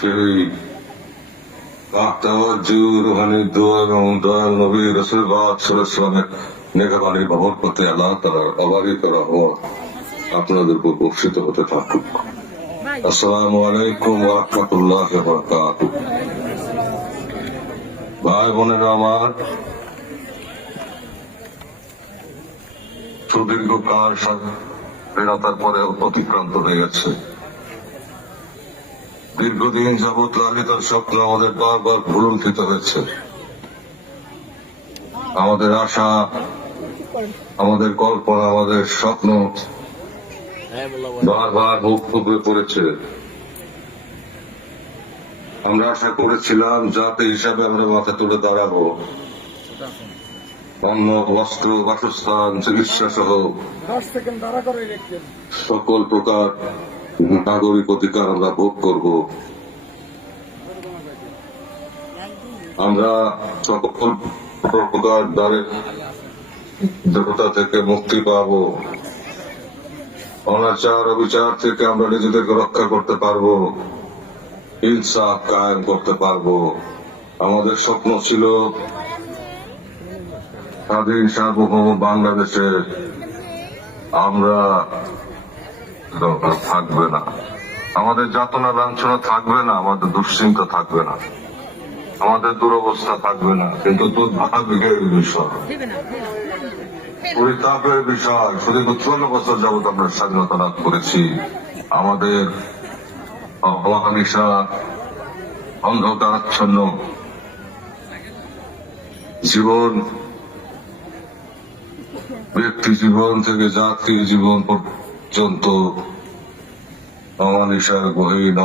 সেই রুহানি দোয়া এবং দয়াল নবী রাসূলুল্লাহ সাল্লাল্লাহু আলাইহি ওয়াসাল্লামের নেকাবানি ভবন করতে আল্লাহ তাআলার অবারিত রহমত আপনাদের উপর বর্ষিত হতে থাকুক। আসসালামু আলাইকুম ওয়া রাহমাতুল্লাহি ওয়া বারাকাতুহু। ভাই বোনেরা আমার, সুদীর্ঘ কাল স্বাধীনতার পরে অতিক্রান্ত হয়ে গেছে। দীর্ঘদিন যাবৎ লালিত স্বপ্ন আমাদের বারবার ভুলুণ্ঠিত হয়েছে। আমাদের আশা, আমাদের কল্পনা, আমাদের স্বপ্ন বারবার মুখ থুবড়ে পড়েছে। আমরা আশা করেছিলাম জাতি হিসাবে আমরা মাথা তুলে দাঁড়াবো, অন্ন, বস্ত্র, বাসস্থান, চিকিৎসা সহ সকল প্রকার নাগরিক অধিকার আমরা ভোগ করব। আমরা সকল প্রকার দারিদ্রতা থেকে মুক্তি পাব। অনাচার অবিচার থেকে আমরা নিজেদেরকে রক্ষা করতে পারবো, ইনসাফ কায়েম করতে পারবো। আমাদের স্বপ্ন ছিল স্বাধীন সার্বভৌম বাংলাদেশে আমরা থাকবে না, আমাদের যাতনা লাঞ্ছনা থাকবে না, আমাদের দুশ্চিন্তা থাকবে না, আমাদের দুরবস্থা থাকবে না। কিন্তু দুর্ভাগ্যের বিষয়, পরিতাপের বিষয়, শুধু 54 বছর যাবৎ আমরা স্বাধীনতা লাভ করেছি। আমাদের অহিংসা, অন্ধকারাচ্ছন্ন জীবন, ব্যক্তি জীবন থেকে জাতি জীবন পর্যন্ত অমানিসার গহীন